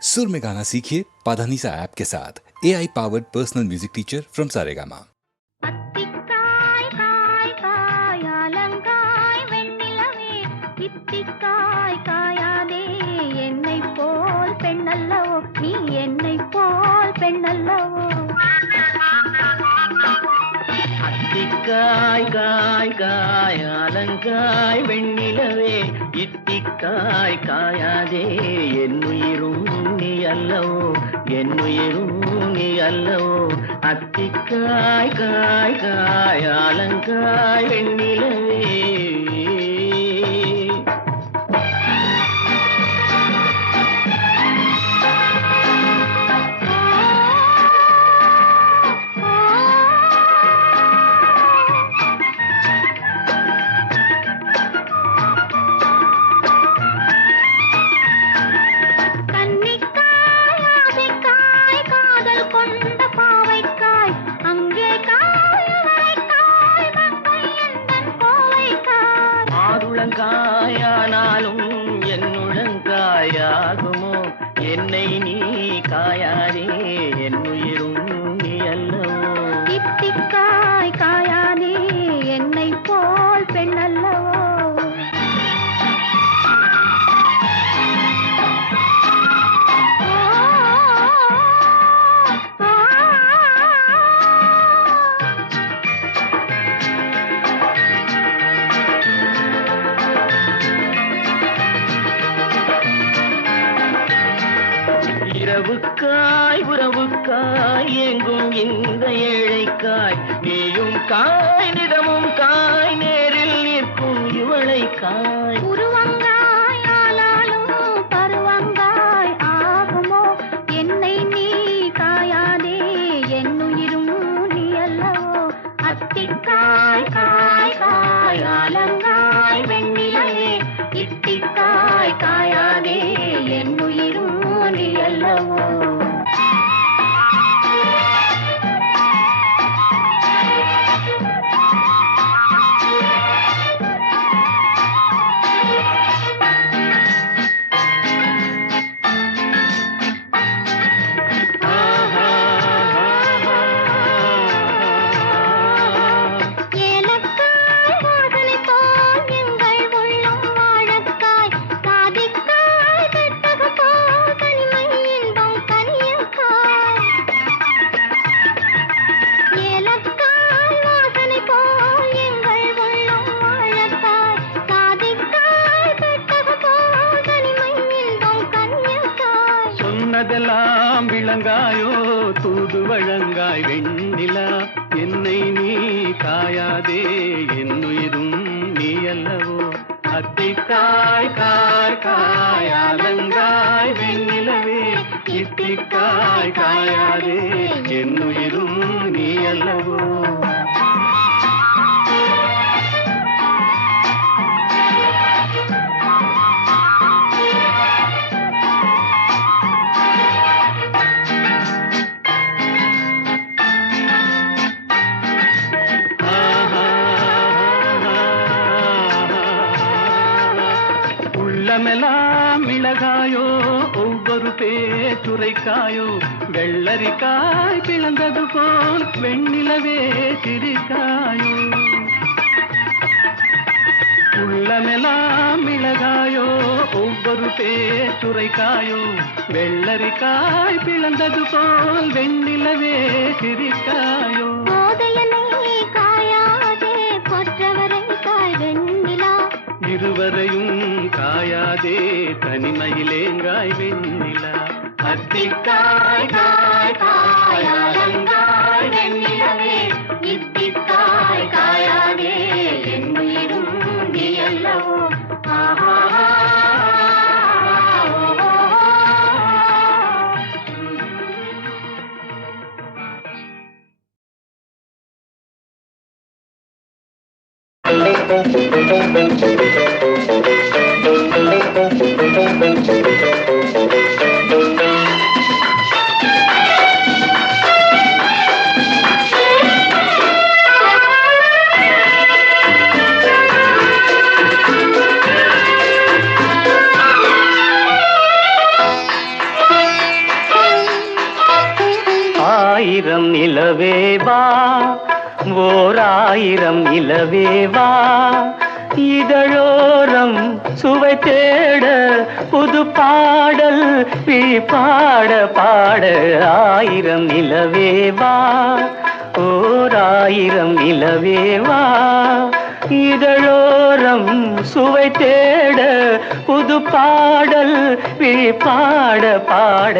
सुर में गाना सीखिए पाधानीसा ऐप के साथ। AI powered personal music teacher from Saregama. அத்திக்காய் காய் காய் அலங்காய் வெண்ணிலவே இத்திக்காய் காயாதே என்னை போல் பெண்ணல்லவோ நீ என்னை போல் பெண்ணல்லவோ அத்திக்காய் காய் காய் அலங்காய் வெண்ணிலவே இத்திக்காய் காயாதே என்னுயிரும் நீ அல்லவோ என்னுயிரும் நீ அல்லவோ அத்திக்காய் காய் காய் அலங்காய் வெண்ணிலவே காயானாலும் என்னுடங்காயாகுமோ என்னை நீ காயாதே என்னுயிரும் நீ அல்லவோ இத்திக்காய் காயாதே என்னை போல் பெண்ணல்லவோ இரவுக்காய் உறவுக்காய் எங்கும் இந்த ஏழைக்காய் நீயும் காய் நிறமும் காய் நேரில் நிற்கும் இவளை காய் உருவங்காய் ஆளாலும் பருவங்காய் ஆகுமோ என்னை நீ காயாதே என்னுயிரும் நீ அல்லவோ அத்திக்காய் காய் காய் அலங்காய் வெண்ணிலவே இத்திக்காய் காயாதே என்னுயிரும் நீ அல்லவோ சொன்னதெல்லாம் விளங்காயோ தூது வழங்காய் வெண்ணிலா என்னை நீ காயாதே என்னுயிரும் நீ அல்லவோ அத்திக்காய் காய் காய் அலங்காய் வெண்ணிலவே இத்திக்காய் காயாதே என்னுயிரும் நீ அல்லவோ உள்ளமெல்லாம் மிளகாயோ ஒவ்வொரு பேச்சுரைக்காயோ வெள்ளரிக்காய் பிளந்தது போல் வெண்ணிலவே சிரிக்காயோ உள்ளமெல்லாம் மிளகாயோ ஒவ்வொரு பேச்சுரைக்காயோ வெள்ளரிக்காய் பிளந்தது போல் வெண்ணிலவே சிரிக்காயோ இருவரையும் காயாதே தனிமையிலேங்காய் வெண்ணிலா அத்திக்காய் காய் காய் அலங்காய் வெண்ணிலவே இத்திக்காய் காயாதே என்னுயிரும் நீ அல்லவோ ஆயிரம் நிலவேவா, ஓர் ஆயிரம் நிலவேவா, இதழோரம் சுவை தேட புது பாடல் பாட பாட. ஆயிரம் நிலவேவா, ஓர் ஆயிரம் நிலவேவா, இதழோரம் சுவை தேட புது பாடல் பாட பாட.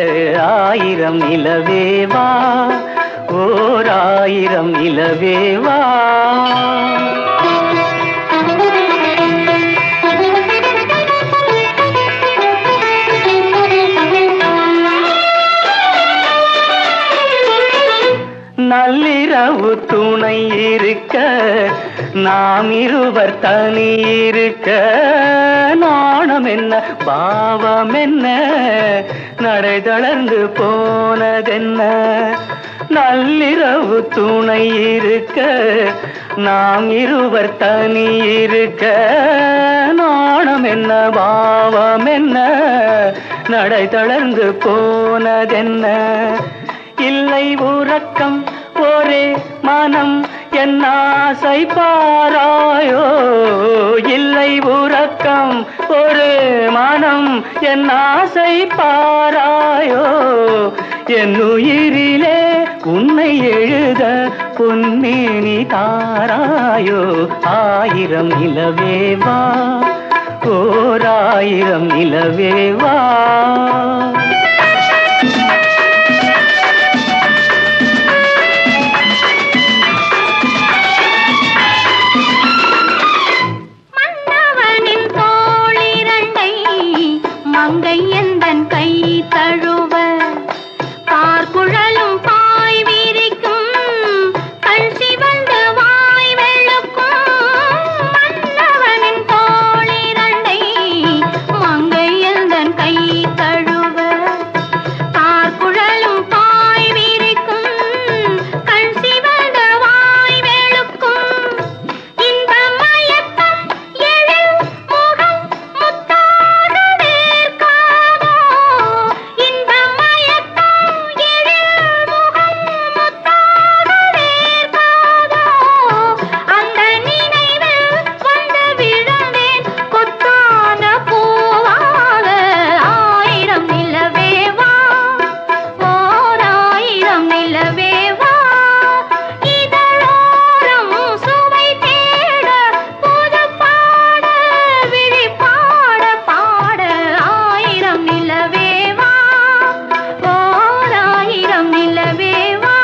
ஆயிரம் நிலவேவா, ஓர் ஆயிரம் நிலவேவா. நள்ளிரவு துணை இருக்க, நாம் இருவர் தனி இருக்க, நாணம் என்ன பாவம் என்ன, நடை தளர்ந்து போனதென்ன. நள்ளிரவு துணை இருக்க, நாம் இருவர் தனி இருக்க, நாணம் என்ன பாவம் என்ன, நடை தளர்ந்து போனதென்ன. இல்லை உறக்கம் ஒரே மனம் என் ஆசை பாராயோ, இல்லை உறக்கம் ஒரு மனம் என் ஆசை பாராயோ, என் உயிரிலே உன்னை எழுத பொன்மேனி தாராயோ. ஆயிரம் நிலவேவா, ஓர் ஆயிரம் நிலவேவா. மங்கை எந்தன் கை தழுவ, பார்க்குழலும் பாய் விரிக்கும், கண் சிவந்து வாய் வெளுக்கும். மன்னவனின் தோளிரண்டை மங்கை எந்தன் கை தழுவ, பார்க்குழலும் பாய் விரிக்கும், கண் சிவந்து வாய் வெளுக்கும். இந்த மயக்கம் எழில் முகம் முத்தாக வேர்க்காதோ, இந்த மயக்கம் எழில் முகம் முத்தாக வேர்க்காதோ, அந்த நினைவில் வந்து விழுந்தேன் கொத்தான பூவாக. ஆயிரம் நிலவேவா, ஓர் ஆயிரம் நிலவேவா, இதழோரம் சுவை தேட புது பாட விழி பாட பாட. ஆயிரம் நிலவேவா, ஓர் ஆயிரம் நிலவேவா.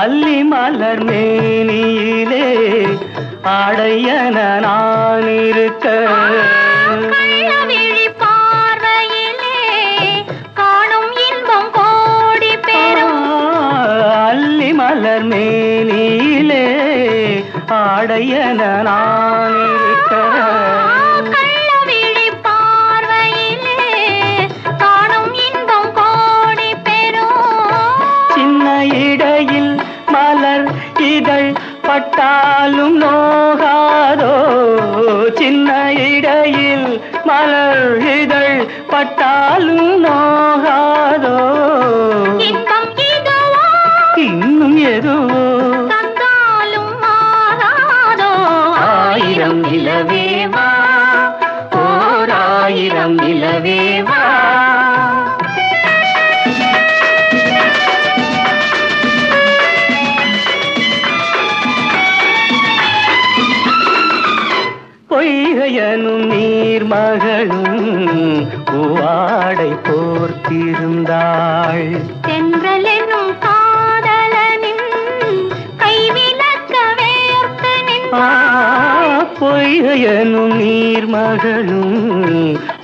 அல்லி மலர் மேனியிலே ஆடையன நான் இருக்க, கள்ளவிழி பார்வையிலே காணும் இன்பம் கோடி பெறும். அல்லி மலர் மேனியிலே ஆடையன நான் இருக்க, கள்ளவிழி பார்வையிலே காணும் இன்பம் கோடி பெறும். சின்ன இடையில் மலர் இதழ் பட்டாலும் நோகாதோ, சின்ன இடையில் மலர் இதழ் பட்டாலும் நோகாதோ. இன்பம் இதுவோ இன்னும் எதுவோ தந்தாலும் மாறாதோ. ஆயிரம் நிலவேவா, ஓர் ஆயிரம் நிலவேவா. பொய்கையனும் நீர்மகளும் பூவாடை போர்த்திருந்தாள், தென்றல் என்னும் காதலனின் கைவிலக்க வேர்த்து நின்றாள். பொய்கையனும் நீர்மகளும்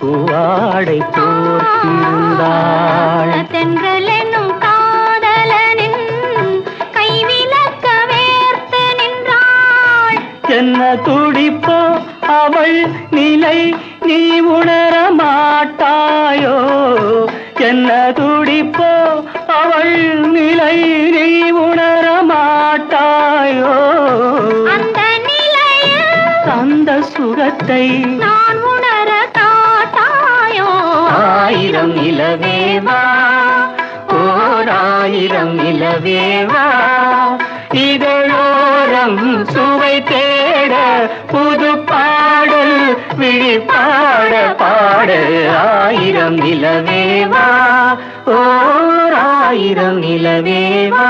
பூவாடை போர்த்திருந்தாள், தென்றல் என்னும் காதலனின் கைவிலக்க வேர்த்து நின்றாள். என்ன துடிப்போ அவள் நிலை நீ உணர மாட்டாயோ, என்ன துடிப்போ அவள் நிலை நீ உணர மாட்டாயோ அந்த நிலையில் அந்த சுகத்தை நான் உணர காட்டாயோ ஆயிரம் நிலவேவா ஓர் ஆயிரம் நிலவேவா இதழோரம் சுவை தேட புது பாடல் விழிப்பாட பாட ஆயிரம் நிலவேவா ஓர் ஆயிரம் நிலவேவா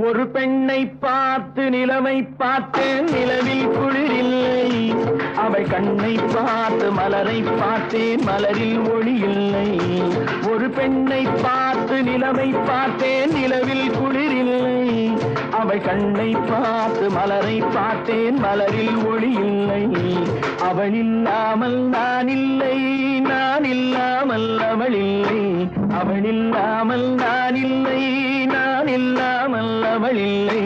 ஒரு பெண்ணை பார்த்து நிலவை பார்த்தேன் நிலவில் குளிரில்லை அவள் கண்ணை பார்த்து மலரை பார்த்தேன் மலரில் ஒளி இல்லை ஒரு பெண்ணை பார்த்து நிலவை பார்த்தேன் நிலவில் குளிரில்லை அவள் கண்ணை பார்த்து மலரை பார்த்தேன் மலரில் ஒளி இல்லை அவள் இல்லாமல் நான் இல்லை நான் இல்லாமல் அவள் இல்லை அவள் இல்லாமல் நான் இல்லை நான் இல்லாமல் அவள் இல்லை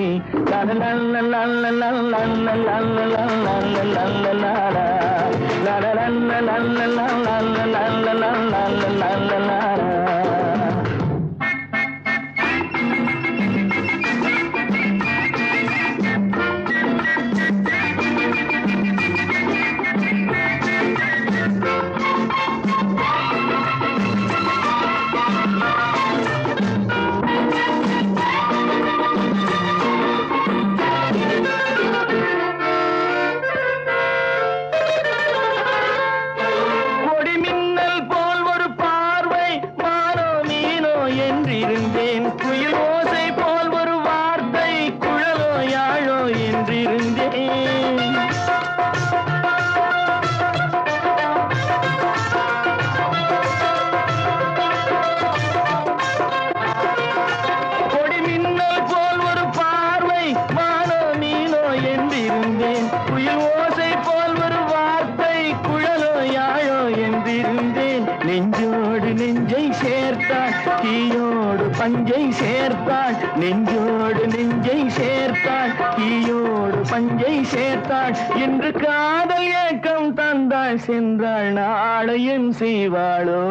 பஞ்சை சேர்த்தாள் நெஞ்சோடு நெஞ்சை சேர்த்தாள் தீயோடு பஞ்சை சேர்த்தாள் இன்று காதல் ஏக்கம் தந்தாள் சென்றாள் நாளையும் செய்வாளோ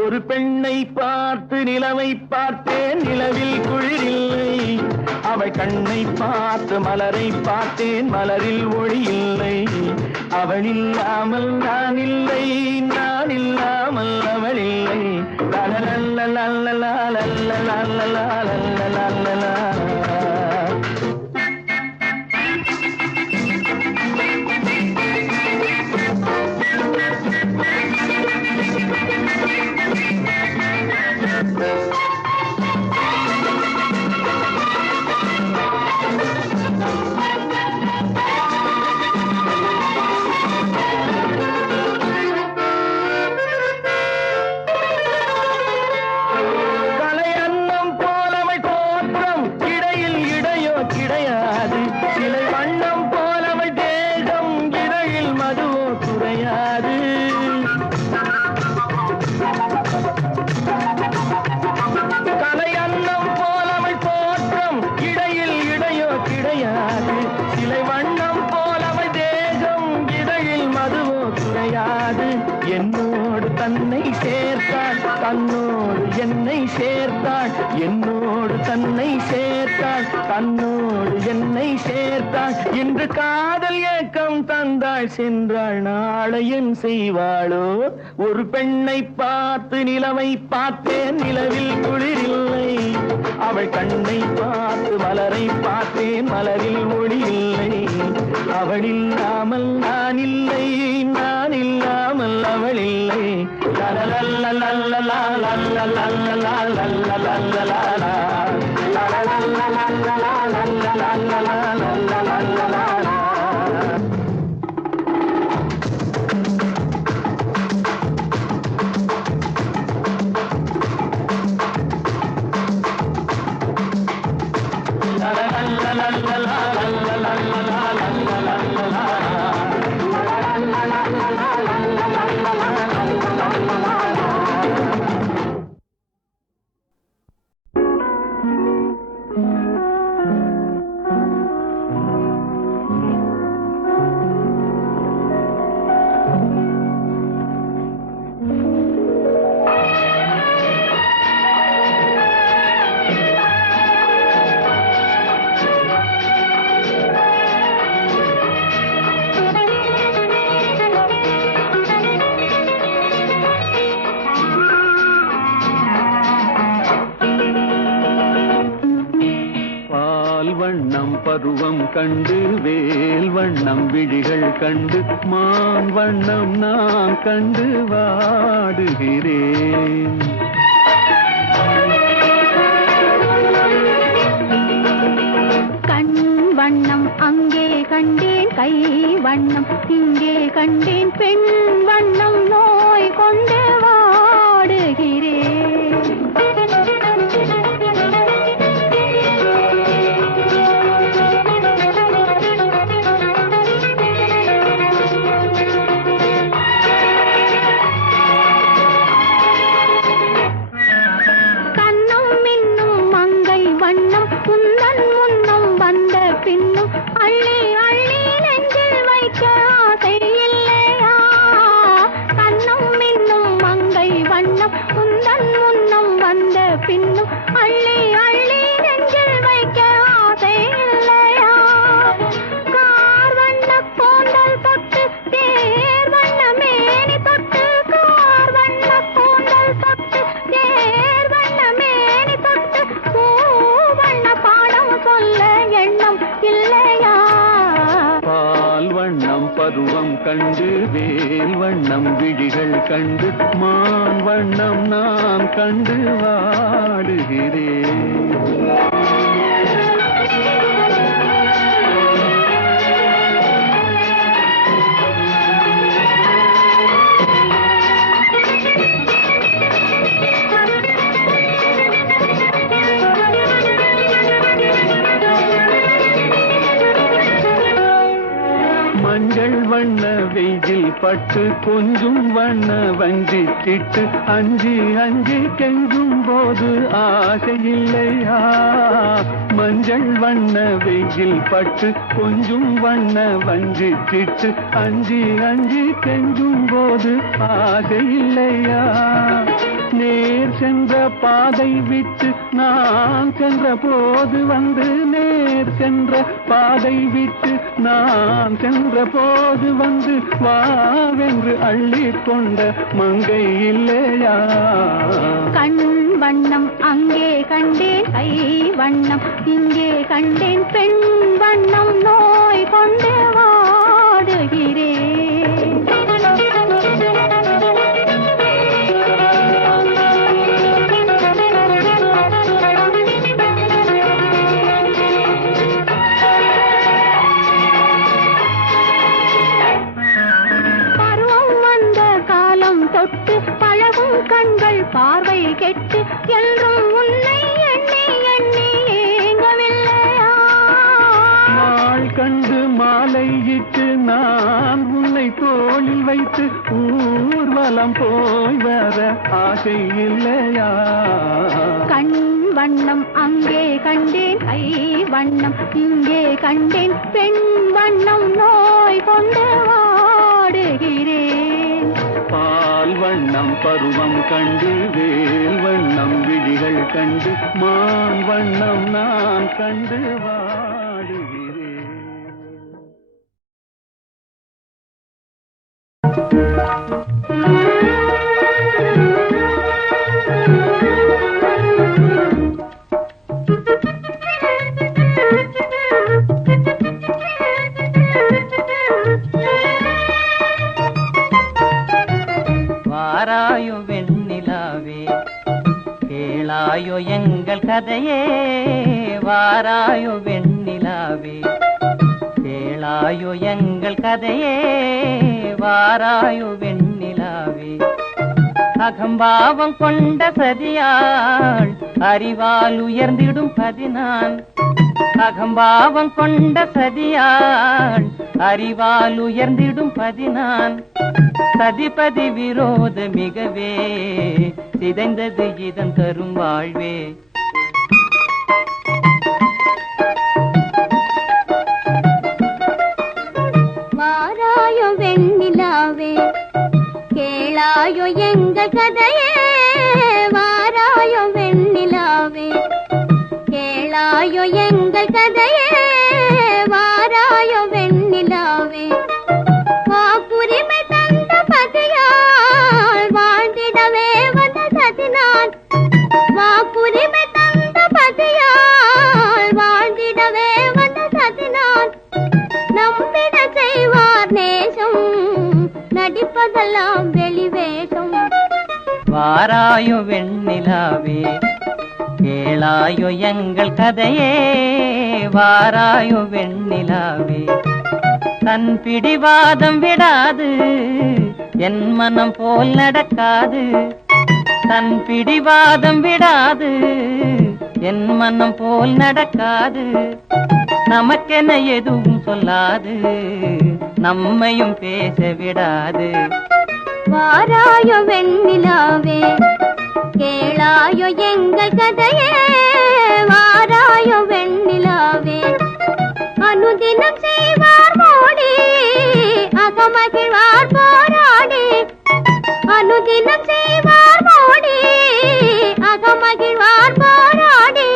ஒரு பெண்ணை பார்த்து நிலவை பார்த்தேன் நிலவில் குளிரில்லை அவள் கண்ணை பார்த்து மலரை பார்த்தேன் மலரில் ஒளி இல்லை அவள் இல்லாமல் நான் இல்லை நான் இல்லாமல் அவள் இல்லை என்னோடு தன்னை சேர்த்தாள் தன்னோடு என்னை சேர்த்தாள் என்னோடு தன்னை சேர்த்தாள் தன்னோடு என்னை சேர்த்தாள் இன்று காதல் ஏக்கம் தந்தாள் சென்றாள் நாளையும் செய்வாளோ ஒரு பெண்ணை பார்த்து நிலவை பார்த்தேன் நிலவில் குளிரில்லை அவள் கண்ணை பார்த்து மலரை பார்த்தேன் மலரில் ஒளி இல்லை அவள் இல்லாமல் நான் இல்லை நான் இல்லாமல் அவள் இல்லை பருவம் கண்டு வேல் வண்ணம் விழிகள் கண்டு மான் வண்ணம் நான் கண்டு வாடுகிறேன். கண் வண்ணம் அங்கே கண்டேன், கை வண்ணம் இங்கே கண்டேன், பெண் வண்ணம் நோய் கொண்டு வாடுகிறேன். பருவம் கண்டு வேல் வண்ணம் விழிகள் கண்டு மான் வண்ணம் நான் கண்டு வாடுகிறேன். மஞ்சள் வண்ண வெயில் பட்டு கொஞ்சம் வண்ண வஞ்சி திட்டு அஞ்சி அஞ்சி கெஞ்சும் போது ஆசை இல்லையா? மஞ்சள் வண்ண வெயில் பட்டு கொஞ்சம் வண்ண வஞ்சி திட்டு அஞ்சி அஞ்சி கெஞ்சும் போது ஆசை இல்லையா? நேர் சென்ற பாதை விட்டு நான் சென்ற போது வந்து நேர் சென்ற பாதை விட்டு நான் சென்ற போது வந்து வாவென்று அள்ளி கொண்ட மங்கை இல்லையா? கண் வண்ணம் அங்கே கண்டேன், கை வண்ணம் இங்கே கண்டேன், பெண் வண்ணம் நோய் கொண்டு வாடுகிறேன். தொட்டு பழகும் கண்கள் பார்வை கெட்டு என்றும் உன்னை எண்ணி எண்ணி ஏங்கவில்லையா? நாள் கண்டு மாலையிட்டு நான் உன்னை தோளில் வைத்து ஊர்வலம் போய் வர ஆசை இல்லையா? கண் வண்ணம் அங்கே கண்டேன், கை வண்ணம் இங்கே கண்டேன், பெண் வண்ணம் நோய் கொண்டு வாடுகிறேன். பால் வண்ணம் பருவம் கண்டு வேல் வண்ணம் விழிகள் கண்டு மான் வண்ணம் நான் கண்டு வாடுகிறேன். வாராயோ வெண்ணிலாவே கேளாயோ எங்கள் கதையே, வாராயோ வெண்ணிலாவே கேளாயோ எங்கள் கதையே, வாராயோ வெண்ணிலாவே. அகம்பாவம் கொண்ட சதியாள் அறிவால் உயர்ந்திடும் பதினான், அகம்பாவம் கொண்ட சதியாள் அறிவால் உயர்ந்திடும் பதினான். சதிபதி விரோத மிகவே சிதைந்தது இதன் தரும் வாழ்வே. வாராயோ வெண்ணிலாவே கேளாயோ எங்கள் கதையே, வாராயோ வெண்ணிலாவே கேளாயோ எங்கள் கதையே, வாராயோ வெண்ணிலாவே. வாக்குரிமை தந்த பதியால் வாழ்ந்திடவே வந்த சதினான், வாக்குரிமை தந்த பதியால் வாழ்ந்திடவே வந்த சதினான். வாராயோ வெண்ணிலாவே கேளாயோ எங்கள் கதையே வாராயோ வெண்ணிலாவே தன் பிடிவாதம் விடாது என் மனம் போல் நடக்காது தன் பிடிவாதம் விடாது என் மனம் போல் நடக்காது நமக்கென எதுவும் சொல்லாது நம்மையும் பேச விடாது வாராயோ வெண்ணிலாவே கேளாயோ எங்கள் கதையே வாராயோ வெண்ணிலாவே அனுதினம் செய்வார் மோடி அகமகிழ்வார் போராடி அனுதினம் செய்வார் மோடி அகமகிழ்வார் போராடி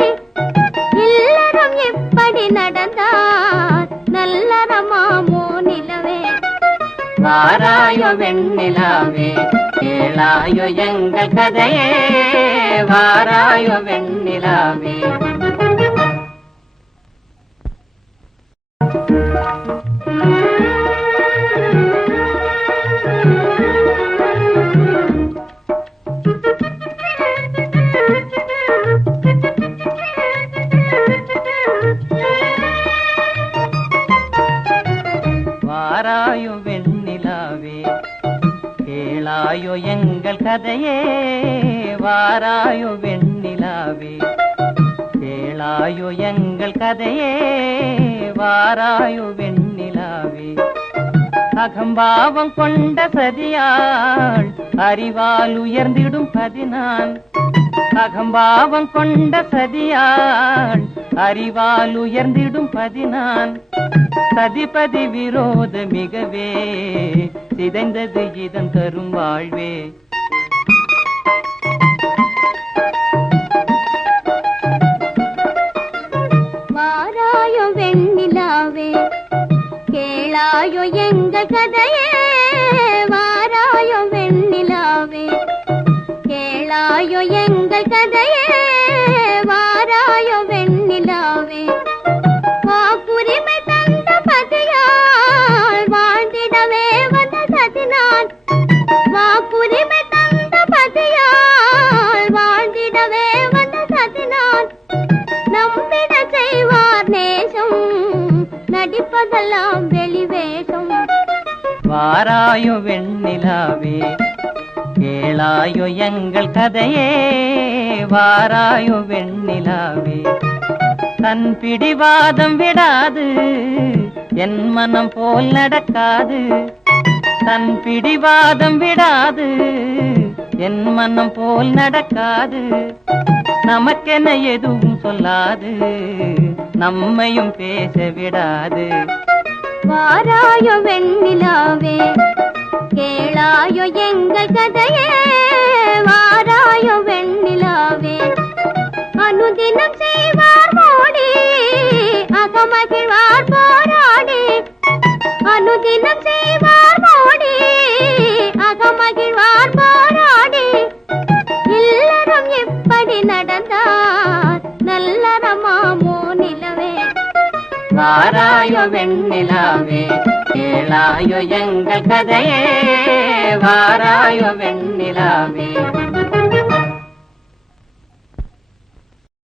இல்லறம் எப்படி நடந்தார் நல்லறமாமோ நிலவே வாராயோ வெண்ணிலாவே கேளாயோ எங்கள் கதையே வாராயோ வெண்ணிலாவே வாராயோ வெண்ணிலாவே கேளாயோ எங்கள் கதையே வாராயோ வெண்ணிலாவே கேளாயோ எங்கள் கதையே வாராயோ வெண்ணிலாவே அகம்பாவம் கொண்ட சதியாள் அறிவால் உயர்ந்திடும் பதினான் அகம்பாவம் கொண்ட சதியாள் அறிவால் உயர்ந்திடும் பதினான் சதிபதி விரோத மிகவே சிதைந்தது இதன் தரும் வாழ்வே வாராயோ வெண்ணிலாவே கேளாயோ எங்கள் கதையே வாராயோ வெண்ணிலாவே கேளாயோ எங்கள் கதையே வாராயோ வெண்ணிலாவே வாக்குரிமை தந்த பதியால் வாழ்ந்திடவே வந்த சதினான் வாக்குரிமை தந்த பதியால் வாழ்ந்திடவே வந்த சதினான் நம்பிட செய்வார் நேசம் நடிப்பதெல்லாம் வெளிவேஷம் வாராயோ வெண்ணிலாவே கேளாயோ எங்கள் கதையே வாராயோ வெண்ணிலாவே தன் பிடிவாதம் விடாது என் மனம் போல் நடக்காது தன் பிடிவாதம் விடாது என் மனம் போல் நடக்காது நமக்கென எதுவும் சொல்லாது நம்மையும் பேச விடாது வாராயோ வெண்ணிலாவே கேளாயோ எங்கள் கதையே வாராயோ வெண்ணிலாவே அனுதினம் செய்வார் மோடி அகமகிழ்வார் போராடி அனுதினம் செய்வார் மோடி அகமகிழ்வார் போராடி இல்லறம் எப்படி நடந்தார் நல்லறமாமோ நிலவே வாராயோ வெண்ணிலாவே கேளாயோ எங்கள் கதையே வாராயோ வெண்ணிலாவே